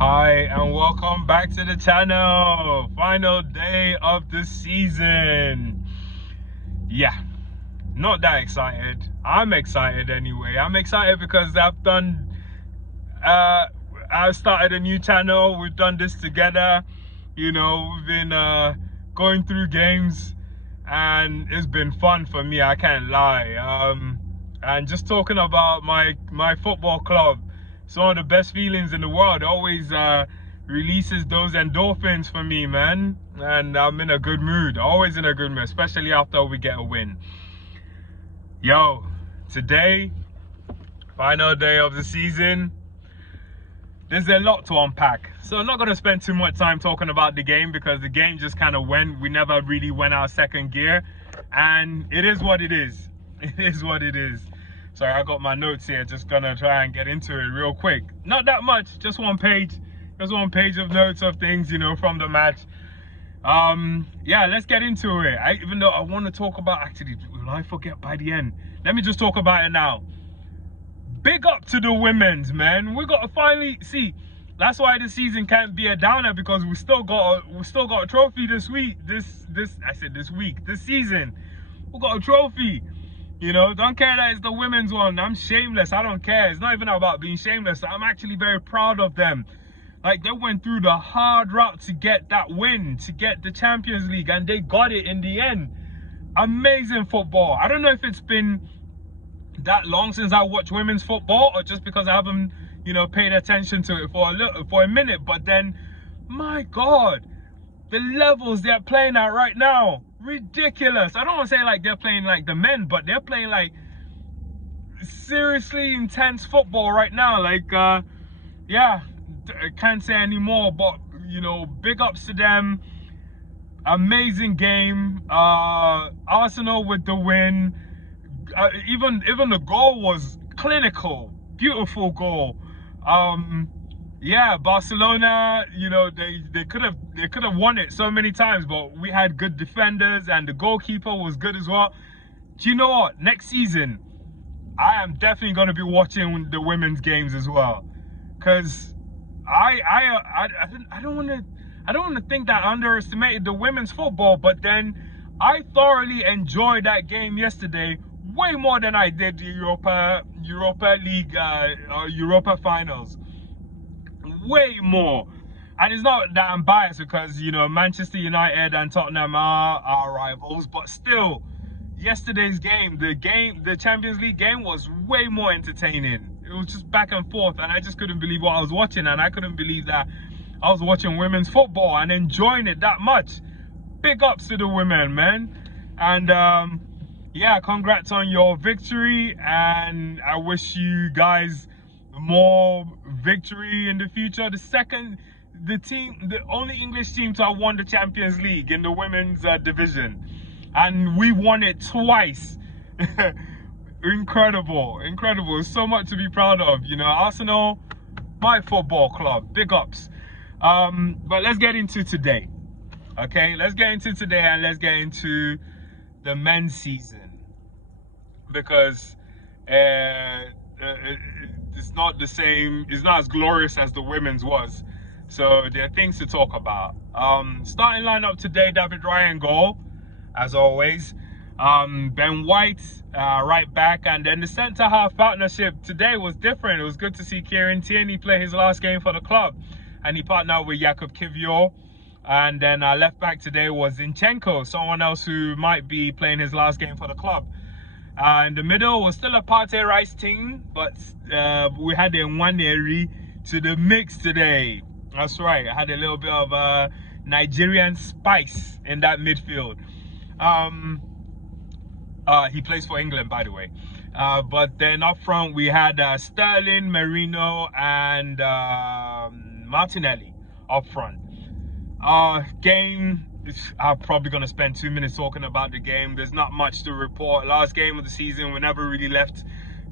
Hi and welcome back to the channel. Final day of the season. Yeah, not that excited. I'm excited anyway. I'm excited because I started a new channel. We've done this together. We've been going through games and it's been fun for me, I can't lie. And just talking about my football club, it's one of the best feelings in the world. It always releases those endorphins for me, man, and I'm in a good mood, always in a good mood, especially after we get a win. Yo, today, final day of the season. There's a lot to unpack, so I'm not going to spend too much time talking about the game because the game just kind of went. We never really went out second gear, and it is what it is. It is what it is. Sorry, I got my notes here, just gonna try and get into it real quick. Not that much, just one page of notes of things, from the match. Yeah, let's get into it. Even though I want to talk about, actually, will I forget by the end? Let me just talk about it now. Big up to the women's, man. We got to finally see. That's why the season can't be a downer, because we still got a trophy this week. This season we got a trophy. Don't care that it's the women's one. I'm shameless. I don't care. It's not even about being shameless. I'm actually very proud of them. Like, they went through the hard route to get that win, to get the Champions League, and they got it in the end. Amazing football. I don't know if it's been that long since I watched women's football, or just because I haven't, paid attention to it for a minute. But then, my God, the levels they're playing at right now, ridiculous. I don't want to say like they're playing like the men, but they're playing like seriously intense football right now. Like, yeah, I can't say anymore, but big ups to them. Amazing game. Arsenal with the win. Even the goal was clinical, beautiful goal. Yeah, Barcelona, they could have won it so many times, but we had good defenders and the goalkeeper was good as well. Do you know what? Next season, I am definitely going to be watching the women's games as well, because I don't want to think that I underestimated the women's football, but then I thoroughly enjoyed that game yesterday, way more than I did the Europa League, Europa finals. Way more. And it's not that I'm biased, because Manchester United and Tottenham are our rivals, but still, yesterday's game, the Champions League game, was way more entertaining. It was just back and forth, and I just couldn't believe what I was watching, and I couldn't believe that I was watching women's football and enjoying it that much. Big ups to the women, man. And yeah, congrats on your victory, and I wish you guys more victory in the future. The only English team to have won the Champions League in the women's division, and we won it twice. Incredible. So much to be proud of. Arsenal, my football club, big ups. But let's get into today. Okay, let's get into today, and let's get into the men's season, because it's not the same, it's not as glorious as the women's was. So there are things to talk about. Starting lineup today: David Ryan goal, as always. Ben White right back, and then the centre half partnership today was different. It was good to see Tierney play his last game for the club, and he partnered with Jakub Kiwior. And then our left back today was Zinchenko, someone else who might be playing his last game for the club. In the middle was still a Partey Rice team, but we had a Nwaneri to the mix today. That's right, I had a little bit of Nigerian spice in that midfield. He plays for England, by the way. But then up front we had Sterling, Merino, and Martinelli up front. Game, I'm probably going to spend 2 minutes talking about the game. There's not much to report. Last game of the season, we never really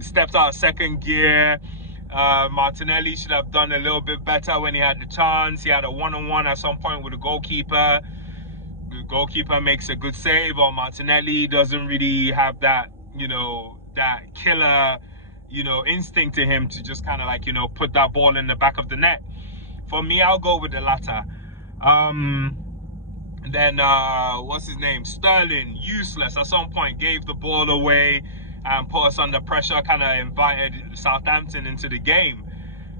stepped out of second gear. Martinelli should have done a little bit better when he had the chance. He had a one-on-one at some point with the goalkeeper. The goalkeeper makes a good save, or Martinelli doesn't really have that, that killer, instinct to him to just kind of like, put that ball in the back of the net for me, I'll go with the latter. Then what's his name? Sterling, useless at some point, gave the ball away and put us under pressure, kind of invited Southampton into the game.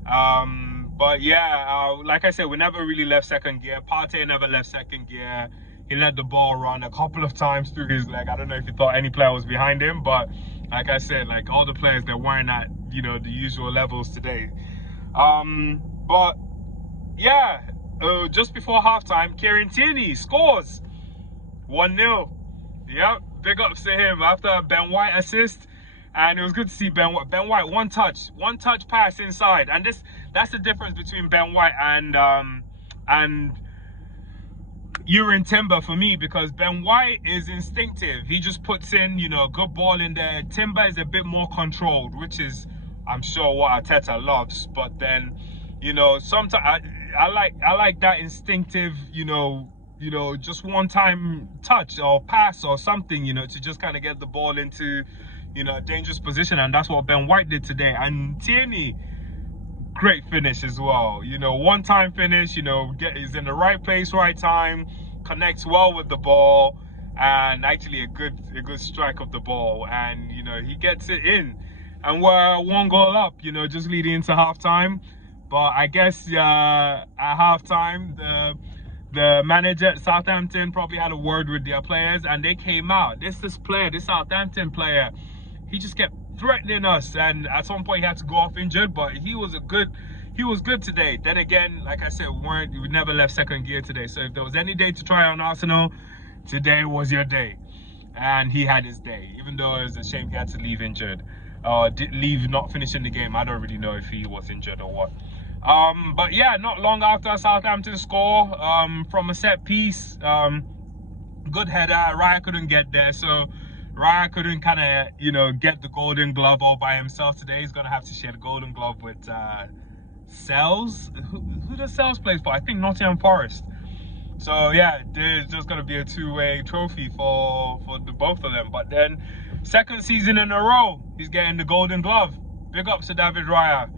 But yeah, like I said, we never really left second gear. Partey never left second gear. He let the ball run a couple of times through his leg. I don't know if he thought any player was behind him, but like I said, like all the players that weren't at, you know, the usual levels today. But yeah, just before halftime, Tierney scores 1-0. Yep, big ups to him after a Ben White assist. And it was good to see Ben White, one touch pass inside. And that's the difference between Ben White and Urine Timber for me, because Ben White is instinctive. He just puts in, you know, a good ball in there. Timber is a bit more controlled, which is, I'm sure, what Arteta loves. But then, you know, sometimes I like that instinctive, you know, just one time touch or pass or something, you know, to just kind of get the ball into, you know, a dangerous position. And that's what Ben White did today. And Tierney, great finish as well. You know, one time finish, you know, is in the right place, right time, connects well with the ball, and actually a good strike of the ball. And, you know, he gets it in. And we're 1 goal up, you know, just leading into halftime. But I guess at halftime, the manager at Southampton probably had a word with their players, and they came out. This Southampton player, he just kept threatening us, and at some point he had to go off injured, but he was good today. Then again, like I said, we never left second gear today. So if there was any day to try on Arsenal, today was your day. And he had his day, even though it was a shame he had to leave injured. Leave not finishing the game. I don't really know if he was injured or what. But yeah, not long after Southampton score from a set piece, good header. Raya couldn't get there, so Raya couldn't kind of, you know, get the golden glove all by himself today. He's gonna have to share the golden glove with Sells. Who does Sells play for? I think Nottingham Forest. So yeah, there's just gonna be a two-way trophy for the both of them. But then, second season in a row, he's getting the golden glove. Big ups to David Raya.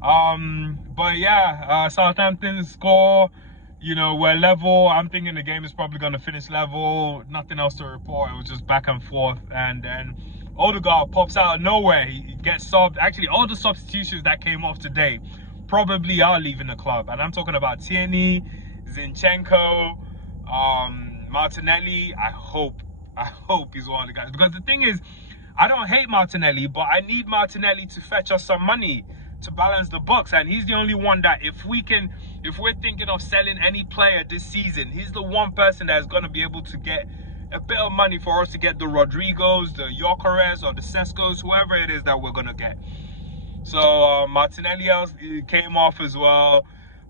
But yeah, Southampton score, you know, we're level. I'm thinking the game is probably going to finish level. Nothing else to report. It was just back and forth. And then Odegaard pops out of nowhere. He gets subbed. Actually, all the substitutions that came off today probably are leaving the club. And I'm talking about Tierney, Zinchenko, Martinelli. I hope he's one of the guys. Because the thing is, I don't hate Martinelli, but I need Martinelli to fetch us some money to balance the books. And he's the only one that if we're thinking of selling any player this season, he's the one person that's going to be able to get a bit of money for us to get the Rodrigos, the Gyökeres, or the Seskos, whoever it is that we're going to get. So Martinelli came off as well.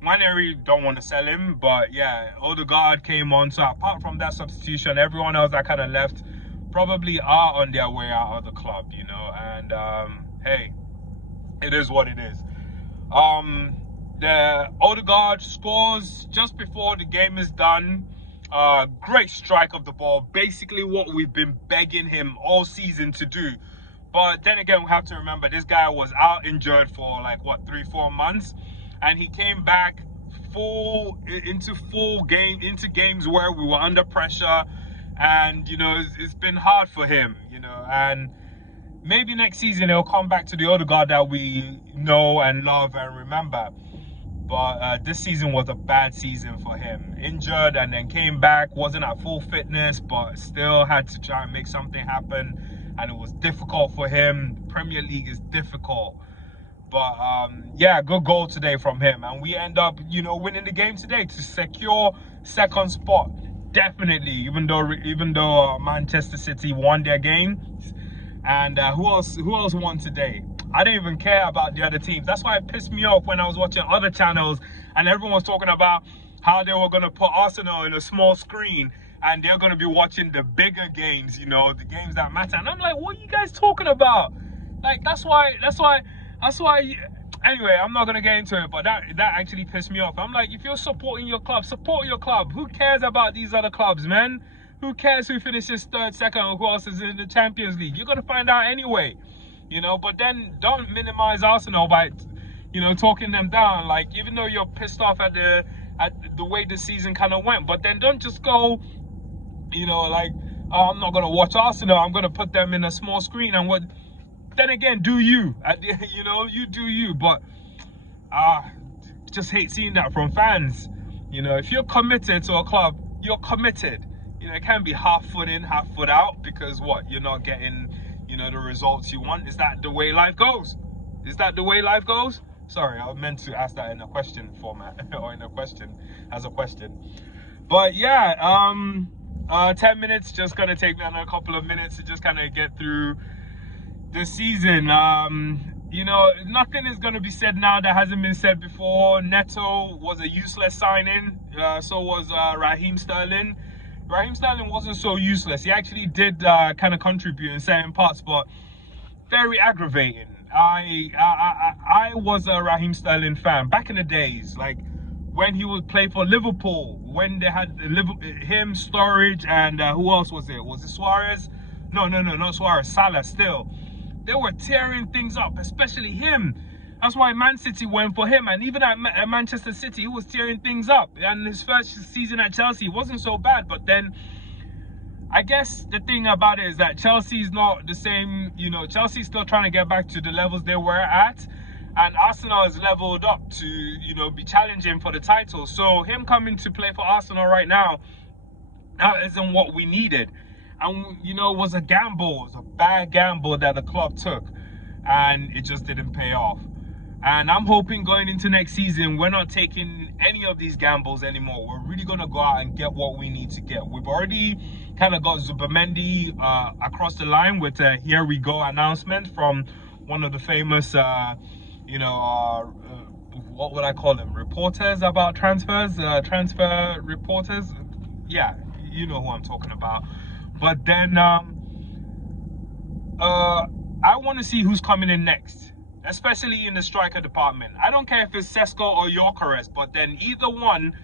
Maneri don't want to sell him, but yeah, Odegaard came on. So apart from that substitution, everyone else that kind of left probably are on their way out of the club, you know. And hey, it is what it is. The Odegaard scores just before the game is done. Great strike of the ball. Basically what we've been begging him all season to do. But then again, we have to remember this guy was out injured for like, what, 3-4 months? And he came back into games where we were under pressure. And, you know, it's been hard for him, you know. And maybe next season he'll come back to the Odegaard that we know and love and remember. But this season was a bad season for him. Injured and then came back, wasn't at full fitness, but still had to try and make something happen. And it was difficult for him. Premier League is difficult. But yeah, good goal today from him. And we end up, you know, winning the game today to secure second spot. Definitely, even though Manchester City won their game. And who else won today? I didn't even care about the other teams. That's why it pissed me off when I was watching other channels and everyone was talking about how they were going to put Arsenal in a small screen and they're going to be watching the bigger games, you know, the games that matter. And I'm like, what are you guys talking about? Like, that's why. Anyway, I'm not going to get into it, but that actually pissed me off. I'm like, if you're supporting your club, support your club. Who cares about these other clubs, man? Who cares who finishes third, second, or who else is in the Champions League? You're going to find out anyway, you know. But then don't minimize Arsenal by, you know, talking them down. Like, even though you're pissed off at the way the season kind of went, but then don't just go, you know, like, oh, I'm not gonna watch Arsenal, I'm gonna put them in a small screen. And what, then again, do you, you know, you do you. But just hate seeing that from fans. You know, if you're committed to a club, you're committed. You know, it can be half foot in, half foot out, because what, you're not getting, you know, the results you want. Is that the way life goes? Is that the way life goes? Sorry, I meant to ask that in a question format, or in a question, as a question. But yeah, 10 minutes, just gonna take me another couple of minutes to just kind of get through the season. You know, nothing is going to be said now that hasn't been said before. Neto was a useless signing. So was Raheem Sterling. Raheem Sterling wasn't so useless. He actually did kind of contribute in certain parts, but very aggravating. I was a Raheem Sterling fan back in the days, like when he would play for Liverpool, when they had him, Sturridge, and who else was it? Was it Suarez? No, not Suarez. Salah still. They were tearing things up, especially him. That's why Man City went for him. And even at Manchester City, he was tearing things up. And his first season at Chelsea wasn't so bad. But then, I guess the thing about it is that Chelsea's not the same. You know, Chelsea's still trying to get back to the levels they were at. And Arsenal has leveled up to, you know, be challenging for the title. So him coming to play for Arsenal right now, that isn't what we needed. And, you know, it was a gamble. It was a bad gamble that the club took. And it just didn't pay off. And I'm hoping going into next season, we're not taking any of these gambles anymore. We're really going to go out and get what we need to get. We've already kind of got Zubimendi across the line with a here we go announcement from one of the famous, you know, what would I call them? Reporters about transfers? Transfer reporters? Yeah, you know who I'm talking about. But then I want to see who's coming in next, especially in the striker department. I don't care if it's Sesko or Gyökeres, but then either one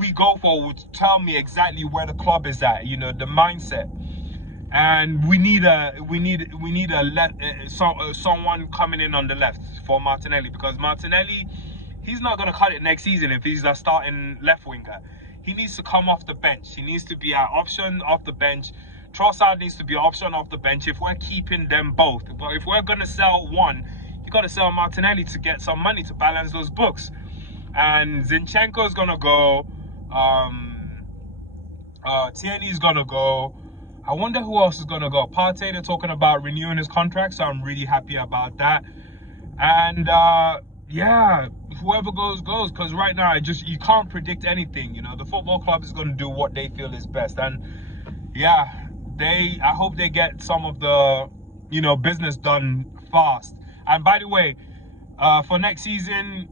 we go for would tell me exactly where the club is at, you know, the mindset. And we need someone coming in on the left for Martinelli, because Martinelli, he's not going to cut it next season if he's a starting left winger. He needs to come off the bench. He needs to be an option off the bench. Trossard needs to be an option off the bench if we're keeping them both. But if we're going to sell one, you got to sell Martinelli to get some money to balance those books. And Zinchenko's going to go. Tierney's going to go. I wonder who else is going to go. Partey, they're talking about renewing his contract, so I'm really happy about that. And yeah, whoever goes, because right now, you can't predict anything. You know, the football club is going to do what they feel is best. And yeah, I hope they get some of the, you know, business done fast. And by the way, for next season,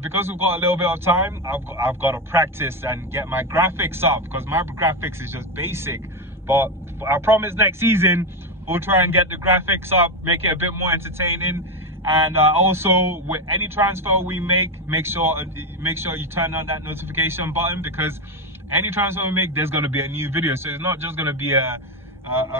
because we've got a little bit of time, I've got to practice and get my graphics up, because my graphics is just basic. But I promise next season, we'll try and get the graphics up, make it a bit more entertaining. And also, with any transfer we make sure you turn on that notification button, because any transfer we make, there's going to be a new video. So it's not just going to be a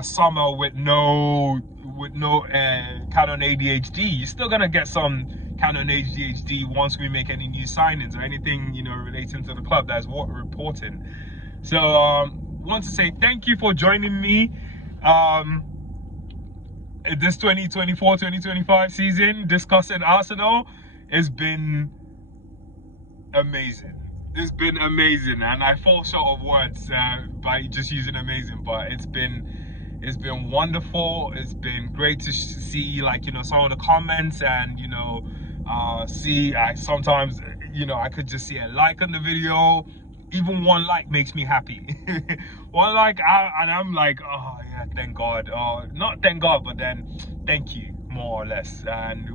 summer with no Canon ADHD. You're still going to get some Canon ADHD once we make any new signings or anything, you know, relating to the club that's what we're reporting. So want to say thank you for joining me this 2024-2025 season discussing Arsenal. Has been amazing. It's been amazing, and I fall short of words by just using amazing, but it's been wonderful. It's been great to see, like, you know, some of the comments, and, you know, sometimes, you know, I could just see a like on the video. Even one like makes me happy. One like, and I'm like, oh yeah, thank God. Not thank God, but then thank you, more or less. And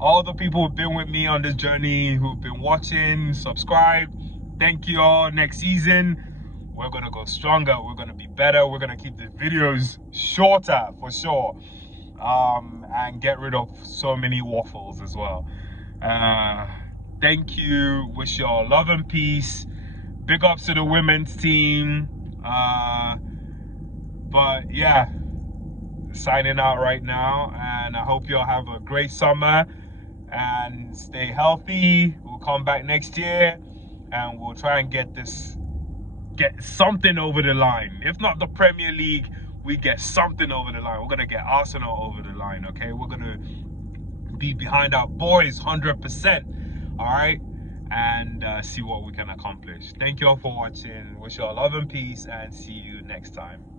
all the people who've been with me on this journey, who've been watching, subscribe, thank you all. Next season, we're gonna go stronger. We're gonna be better. We're gonna keep the videos shorter for sure, and get rid of so many waffles as well. Thank you. Wish you all love and peace. Big ups to the women's team. But yeah, signing out right now, and I hope you all have a great summer. and stay healthy. We'll come back next year and we'll try and get something over the line. If not the Premier League, we get something over the line. We're gonna get Arsenal over the line, okay? We're gonna be behind our boys 100%, all right? And see what we can accomplish. Thank you all for watching. Wish you all love and peace, and see you next time.